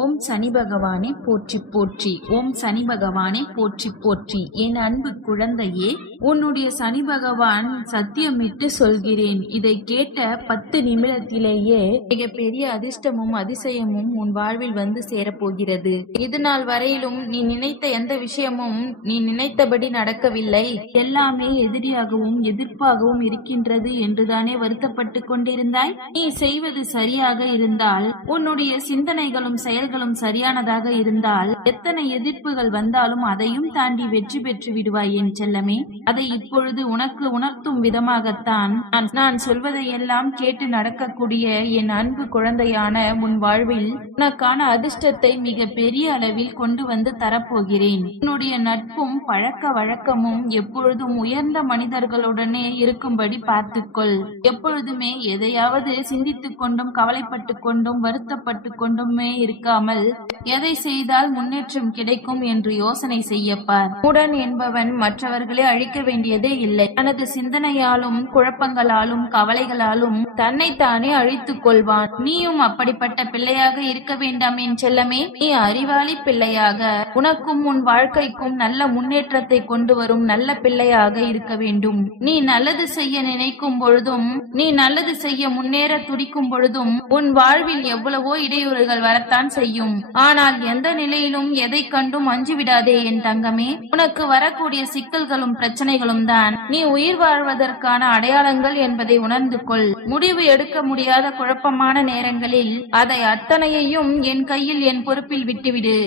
ஓம் சனி பகவானே போற்றி போற்றி. ஓம் சனி பகவானே போற்றி போற்றி. என் அன்பு குழந்தையே உன்னுடைய சனி பகவான் சத்தியமிட்டு சொல்கிறேன். இதை கேட்ட பத்து நிமிடத்திலேயே மிக பெரிய அதிர்ஷ்டமும் அதிசயமும் உன் வாழ்வில் வந்து சேரப்போகிறது. இது நாள் வரையிலும் நீ நினைத்த எந்த விஷயமும் நீ நினைத்தபடி நடக்கவில்லை. எல்லாமே எதிரியாகவும் எதிர்ப்பாகவும் இருக்கின்றது என்றுதானே வருத்தப்பட்டு கொண்டிருந்தாய்? நீ செய்வது சரியாக இருந்தால் உன்னுடைய சிந்தனைகளும் செயல் செயல்களும் சரியானதாக இருந்தால் எத்தனை எதிர்ப்புகள் வந்தாலும் அதையும் தாண்டி வெற்றி பெற்று விடுவாய் என் செல்லமே. அதை இப்பொழுது உனக்கு உணர்த்தும் விதமாகத்தான் நான் சொல்வதையெல்லாம் கேட்டு நடக்கக்கூடிய என் அன்பு குழந்தையான உன் வாழ்வில் உனக்கான அதிர்ஷ்டத்தை மிக பெரிய அளவில் கொண்டு வந்து தரப்போகிறேன். உன்னுடைய நட்பும் பழக்க வழக்கமும் எப்பொழுதும் உயர்ந்த மனிதர்களுடனே இருக்கும்படி பார்த்துக்கொள். எப்பொழுதுமே எதையாவது சிந்தித்துக் கொண்டும் கவலைப்பட்டு கொண்டும் வருத்தப்பட்டு கொண்டுமே இருக்க இருக்காமல் எதை செய்தால் முன்னேற்றம் கிடைக்கும் என்று யோசனை செய்யப்பார். மூடன் என்பவன் மற்றவர்களை அழிக்க வேண்டியதே இல்லை. தனது சிந்தனையாலும் குழப்பங்களாலும் கவலைகளாலும் தன்னைத்தானே அழித்துக் கொள்வான். நீயும் அப்படிப்பட்ட பிள்ளையாக இருக்க வேண்டாம் என் செல்லமே. நீ அறிவாளி பிள்ளையாக உனக்கும் உன் வாழ்க்கைக்கும் நல்ல முன்னேற்றத்தை கொண்டு வரும் நல்ல பிள்ளையாக இருக்க வேண்டும். நீ நல்லது செய்ய நினைக்கும் பொழுதும் நீ நல்லது செய்ய முன்னேற துடிக்கும் பொழுதும் உன் வாழ்வில் எவ்வளவோ இடையூறுகள் வரத்தான் செய்யும். ஆனால் எந்த நிலையிலும் எதை கண்டும் அஞ்சுவிடாதே என் தங்கமே. உனக்கு வரக்கூடிய சிக்கல்களும் பிரச்சனைகளும் தான். நீ உயிர் வாழ்வதற்கான அடையாளங்கள் என்பதை உணர்ந்து கொள். முடிவு எடுக்க முடியாத குழப்பமான நேரங்களில் அதை அத்தனையையும் என் கையில் என் பொறுப்பில் விட்டுவிடு.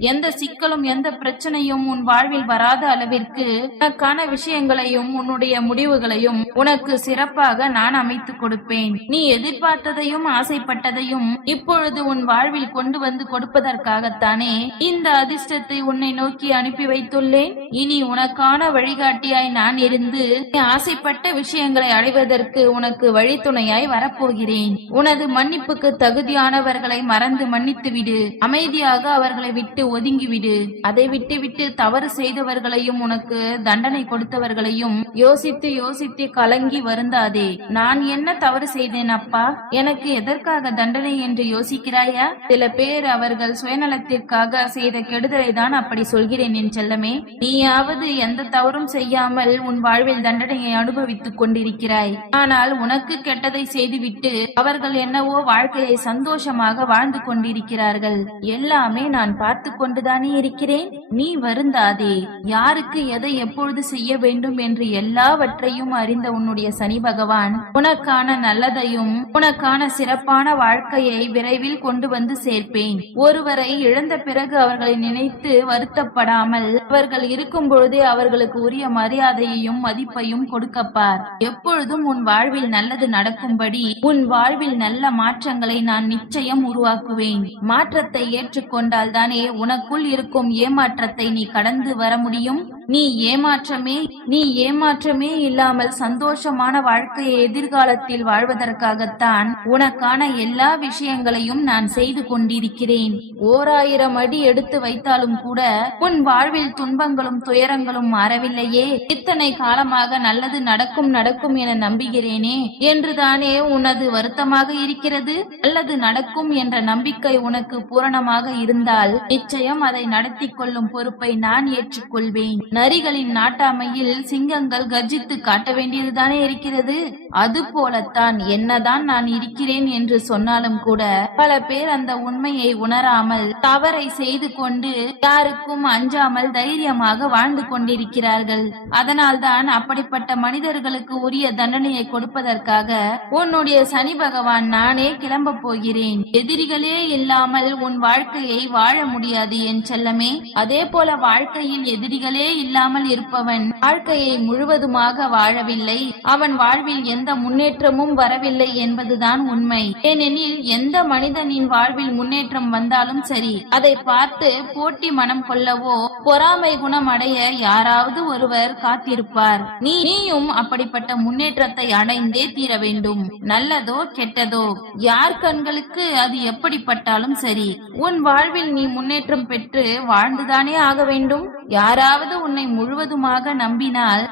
எந்த சிக்கலும் எந்த பிரச்சனையும் உன் வாழ்வில் வராத அளவிற்கு உனக்கான விஷயங்களையும் உன்னுடைய முடிவுகளையும் உனக்கு சிறப்பாக நான் அமைத்துக் கொடுப்பேன். நீ எதிர்பார்த்ததையும் ஆசைப்பட்டதையும் இப்பொழுது உன் வாழ்வில் கொண்டு வந்து கொடுப்பதற்காகத்தானே இந்த அதிர்ஷ்டத்தை உன்னை நோக்கி அனுப்பி வைத்துள்ளேன். இனி உனக்கான வழிகாட்டியாய் நான் இருந்து நீ ஆசைப்பட்ட விஷயங்களை அடைவதற்கு உனக்கு வழித்துணையாய் வரப்போகிறேன். உனது மன்னிப்புக்கு தகுதியானவர்களை மறந்து மன்னித்து விடு அமைதியாக அவர்களை விட்டு ஒதுங்கிவிடு. அதை விட்டுவிட்டு தவறு செய்தவர்களையும் உனக்கு தண்டனை கொடுத்தவர்களையும் யோசித்து யோசித்து கலங்கி வருந்தாதே. நான் என்ன தவறு செய்தேன் அப்பா? எனக்கு எதற்காக தண்டனை என்று யோசிக்கிறாயா? சில பேர் அவர்கள் சுயநலத்திற்காக செய்த கெடுதலை தான் அப்படி சொல்கிறேன் என் செல்லமே. நீயாவது எந்த தவறும் செய்யாமல் உன் வாழ்வில் தண்டனையை அனுபவித்துக் கொண்டிருக்கிறாய். ஆனால் உனக்கு கெட்டதை செய்துவிட்டு அவர்கள் என்னவோ வாழ்க்கையை சந்தோஷமாக வாழ்ந்து கொண்டிருக்கிறார்கள். எல்லாமே நான் பார்த்து கொண்டுதானே இருக்கிறேன்? நீ வருந்தாதே. யாருக்கு எதை எப்பொழுது செய்ய வேண்டும் என்று எல்லாவற்றையும் அறிந்த உன்னுடைய சனி பகவான் உனக்கான நல்லதையும் உனக்கான சிறப்பான வாழ்க்கையை விரைவில் கொண்டு வந்து சேர்ப்பேன். ஒருவரை இழந்த பிறகு அவர்களை நினைத்து வருத்தப்படாமல் அவர்கள் இருக்கும் பொழுதே அவர்களுக்கு உரிய மரியாதையையும் மதிப்பையும் கொடுக்கப்பார். எப்பொழுதும் உன் வாழ்வில் நல்லது நடக்கும்படி உன் வாழ்வில் நல்ல மாற்றங்களை நான் நிச்சயம் உருவாக்குவேன். மாற்றத்தை ஏற்றுக்கொண்டால் தானே உனக்குள் இருக்கும் ஏமாற்றத்தை நீ கடந்து வர முடியும்? நீ ஏமாற்றமே நீ ஏமாற்றமே இல்லாமல் சந்தோஷமான வாழ்க்கையை எதிர்காலத்தில் வாழ்வதற்காகத்தான் உனக்கான எல்லா விஷயங்களையும் நான் செய்து கொண்டிருக்கிறேன். ஓராயிரம் அடி எடுத்து வைத்தாலும் கூட உன் வாழ்வில் துன்பங்களும் துயரங்களும் மாறவில்லையே. இத்தனை காலமாக நல்லது நடக்கும் நடக்கும் என நம்புகிறேனே. என்றுதானே உனது வருத்தமாக இருக்கிறது? அல்லது நடக்கும் என்ற நம்பிக்கை உனக்கு பூரணமாக இருந்தால் நிச்சயம் அதை நடத்தி கொள்ளும் பொறுப்பை நான் ஏற்றுக்கொள்வேன். நரிகளின் நாட்டாமையில் சிங்கங்கள் கர்ஜித்து காட்ட வேண்டியதுதானே இருக்கிறது? அது போலத்தான் என்னதான் நான் இருக்கிறேன் என்று சொன்னாலும் கூட பல பேர் அந்த உண்மையை உணராமல் தவறை செய்து கொண்டு யாருக்கும் அஞ்சாமல் தைரியமாக வாழ்ந்து கொண்டிருக்கிறார்கள். அதனால்தான் அப்படிப்பட்ட மனிதர்களுக்கு உரிய தண்டனையை கொடுப்பதற்காக உன்னுடைய சனி பகவான் நானே கிளம்ப போகிறேன். எதிரிகளே இல்லாமல் உன் வாழ்க்கையை வாழ முடியாது என் செல்லமே. அதே போல வாழ்க்கையில் எதிரிகளே இல்லாமல் இருப்பவன் வாழ்க்கையை முழுவதுமாக வாழவில்லை. அவன் வாழ்வில் எந்த முன்னேற்றமும் வரவில்லை என்பதுதான் உண்மை. ஏனெனில் எந்த மனிதனின் வாழ்வில் முன்னேற்றம் வந்தாலும் சரி அதை பார்த்து போட்டி மனம் கொள்ளவோ பொறாமை குணம் அடைய யாராவது ஒருவர் காத்திருப்பார். நீ நீயும் அப்படிப்பட்ட முன்னேற்றத்தை அடைந்தே தீர வேண்டும். நல்லதோ கெட்டதோ யார் கண்களுக்கு அது எப்படிப்பட்டாலும் சரி உன் வாழ்வில் நீ முன்னேற்றம் பெற்று வாழ்ந்துதானே ஆக வேண்டும். யாராவது உன்னை முழுவதுமாக நம்பினால்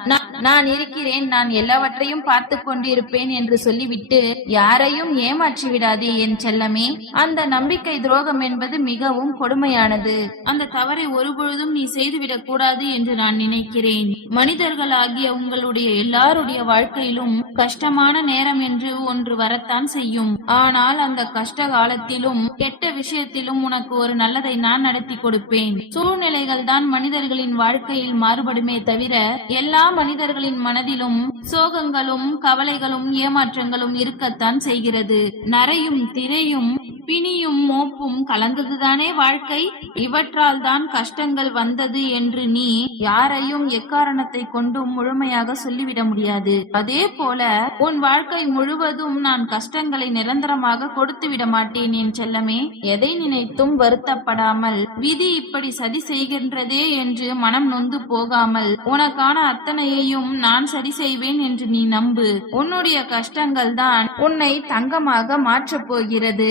நான் இருக்கிறேன் நான் எல்லாவற்றையும் பார்த்து கொண்டிருப்பேன் என்று சொல்லிவிட்டு யாரையும் ஏமாற்றி விடாதே என் செல்லமே. அந்த நம்பிக்கை துரோகம் என்பது மிகவும் கொடுமையானது. அந்த தவறை ஒருபொழுதும் நீ செய்துவிடக் கூடாது என்று நான் நினைக்கிறேன். மனிதர்கள் ஆகிய உங்களுடைய எல்லாருடைய வாழ்க்கையிலும் கஷ்டமான நேரம் என்று ஒன்று வரத்தான் செய்யும். ஆனால் அந்த கஷ்ட காலத்திலும் கெட்ட விஷயத்திலும் உனக்கு ஒரு நல்லதை நான் நடத்தி கொடுப்பேன். சூழ்நிலைகள் தான் மனிதர்களின் வாழ்க்கையில் மாறுபடுமே தவிர எல்லா மனிதர்களின் மனதிலும் சோகங்களும் கவலைகளும் ஏமாற்றங்களும் இருக்கத்தான் செய்கிறது. நரையும் திரையும் பிணியும் மோப்பும் கலந்ததுதானே வாழ்க்கை? இவற்றால் தான் கஷ்டங்கள் வந்தது என்று நீ யாரையும் எக்காரணத்தை கொண்டும் முழுமையாக சொல்லிவிட முடியாது. அதே போல உன் வாழ்க்கை முழுவதும் நான் கஷ்டங்களை நிரந்தரமாக கொடுத்து விட மாட்டேன் என் செல்லமே. எதை நினைத்தும் வருத்தப்படாமல் விதி இப்படி சதி செய்கின்றதே என்று மனம் நொந்து போகாமல் உனக்கான அத்தனையையும் நான் சரி செய்வேன் என்று நீ நம்பு. உன்னுடைய கஷ்டங்கள் தான் உன்னை தங்கமாக மாற்றப் போகிறது.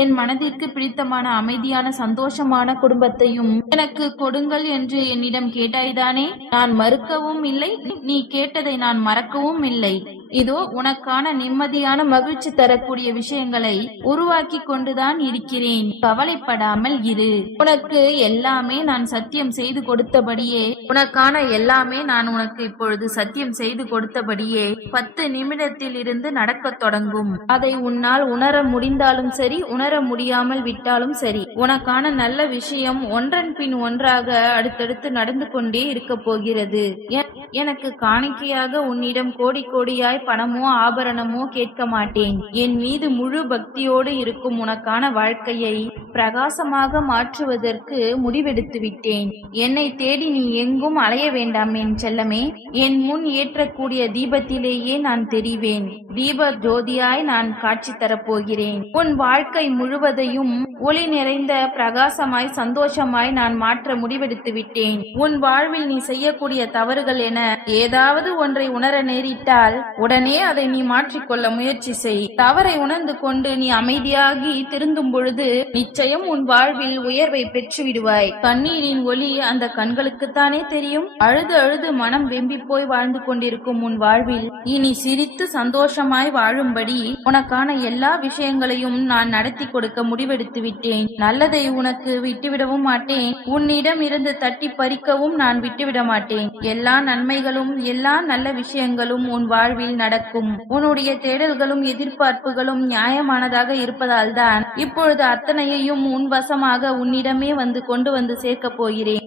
என் மனதிற்கு பிடித்தமான அமைதியான சந்தோஷமான குடும்பத்தையும் எனக்கு கொடுங்கள் என்று என்னிடம் கேட்டாய்தானே? நான் மறுக்கவும் இல்லை. நீ கேட்டதை நான் மறக்கவும் இல்லை. இதோ உனக்கான நிம்மதியான மகிழ்ச்சி தரக்கூடிய விஷயங்களை உருவாக்கி கொண்டுதான் இருக்கிறேன். கவலைப்படாமல் இரு. உனக்கு எல்லாமே நான் சத்தியம் செய்து கொடுத்தபடியே உனக்கான எல்லாமே நான் உனக்கு இப்பொழுது சத்தியம் செய்து கொடுத்தபடியே பத்து நிமிடத்தில் இருந்து நடக்கத் தொடங்கும். அதை உன்னால் உணர முடிந்தாலும் சரி உணர முடியாமல் விட்டாலும் சரி உனக்கான நல்ல விஷயம் ஒன்றன் பின் ஒன்றாக அடுத்தடுத்து நடந்து கொண்டே இருக்க போகிறது. ஏன் எனக்கு காணிக்கையாக உன்னிடம் கோடி கோடியாய் பணமோ ஆபரணமோ கேட்க மாட்டேன். என் மீது முழு பக்தியோடு இருக்கும் உனக்கான வாழ்க்கையை பிரகாசமாக மாற்றுவதற்கு முடிவெடுத்து விட்டேன். என்னை தேடி நீ எங்கும் அலைய வேண்டாம் என் செல்லமே. என் முன் ஏற்றக்கூடிய தீபத்திலேயே நான் தெரிவேன். தீப ஜோதியாய் நான் காட்சி தரப்போகிறேன். உன் வாழ்க்கை முழுவதையும் ஒளி நிறைந்த பிரகாசமாய் சந்தோஷமாய் நான் மாற்ற முடிவெடுத்து விட்டேன். உன் வாழ்வில் நீ செய்யக்கூடிய தவறுகள் என ஏதாவது ஒன்றை உணர நேரிட்டால் உடனே அதை நீ மாற்றிக்கொள்ள முயற்சி செய். தவறை உணர்ந்து கொண்டு நீ அமைதியாகி திருந்தும் பொழுது நிச்சயம் உன் வாழ்வில் உயர்வை பெற்று விடுவாய் கண்ணீரின் ஒளி அந்த கண்களுக்குத்தானே தெரியும்? அழுது அழுது மனம் வெம்பி போய் வாழ்ந்து கொண்டிருக்கும் உன் வாழ்வில் இனி சிரித்து சந்தோஷமாய் வாழும்படி உனக்கான எல்லா விஷயங்களையும் நான் நடத்தி கொடுக்க முடிவெடுத்து விட்டேன். நல்லதை உனக்கு விட்டுவிடவும் மாட்டேன். உன்னிடம் இருந்து தட்டி பறிக்கவும் நான் விட்டுவிட மாட்டேன். எல்லா நன்மை நன்மைகளும் எல்லா நல்ல விஷயங்களும் உன் வாழ்வில் நடக்கும். உன்னுடைய தேடல்களும் எதிர்பார்ப்புகளும் நியாயமானதாக இருப்பதால் தான் இப்பொழுது அத்தனையையும் உன் வசமாக உன்னிடமே வந்து கொண்டு வந்து சேர்க்கப் போகிறேன்.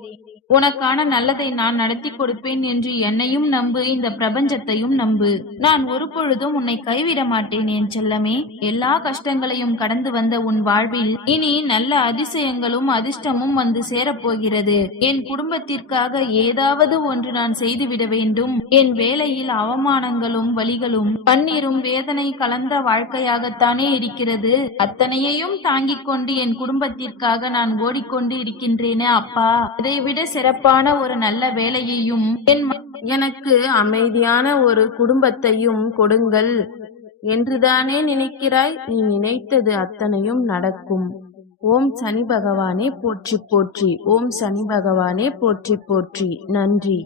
உனக்கான நல்லதை நான் நடத்தி கொடுப்பேன் என்று என்னையும் நம்பு இந்த பிரபஞ்சத்தையும் நம்பு. நான் ஒரு பொழுதும் உன்னை கைவிட மாட்டேன் என் செல்லமே. எல்லா கஷ்டங்களையும் கடந்து வந்த உன் வாழ்வில் இனி நல்ல அதிசயங்களும் அதிர்ஷ்டமும் வந்து சேரப்போகிறது. என் குடும்பத்திற்காக ஏதாவது ஒன்று நான் செய்துவிட வேண்டும். என் வேலையில் அவமானங்களும் வழிகளும் பன்னீரும் வேதனை கலந்த வாழ்க்கையாகத்தானே இருக்கிறது. அத்தனையையும் தாங்கிக் கொண்டு என் குடும்பத்திற்காக நான் ஓடிக்கொண்டு இருக்கின்றேனே அப்பா. இதைவிட சிறப்பான ஒரு நல்ல வேலையையும் என் எனக்கு அமைதியான ஒரு குடும்பத்தையும் கொடுங்கள். என்றுதானே நினைக்கிறாய்? நீ நினைத்தது அத்தனையும் நடக்கும். ஓம் சனி பகவானே போற்றி போற்றி. ஓம் சனி பகவானே போற்றி போற்றி. நன்றி.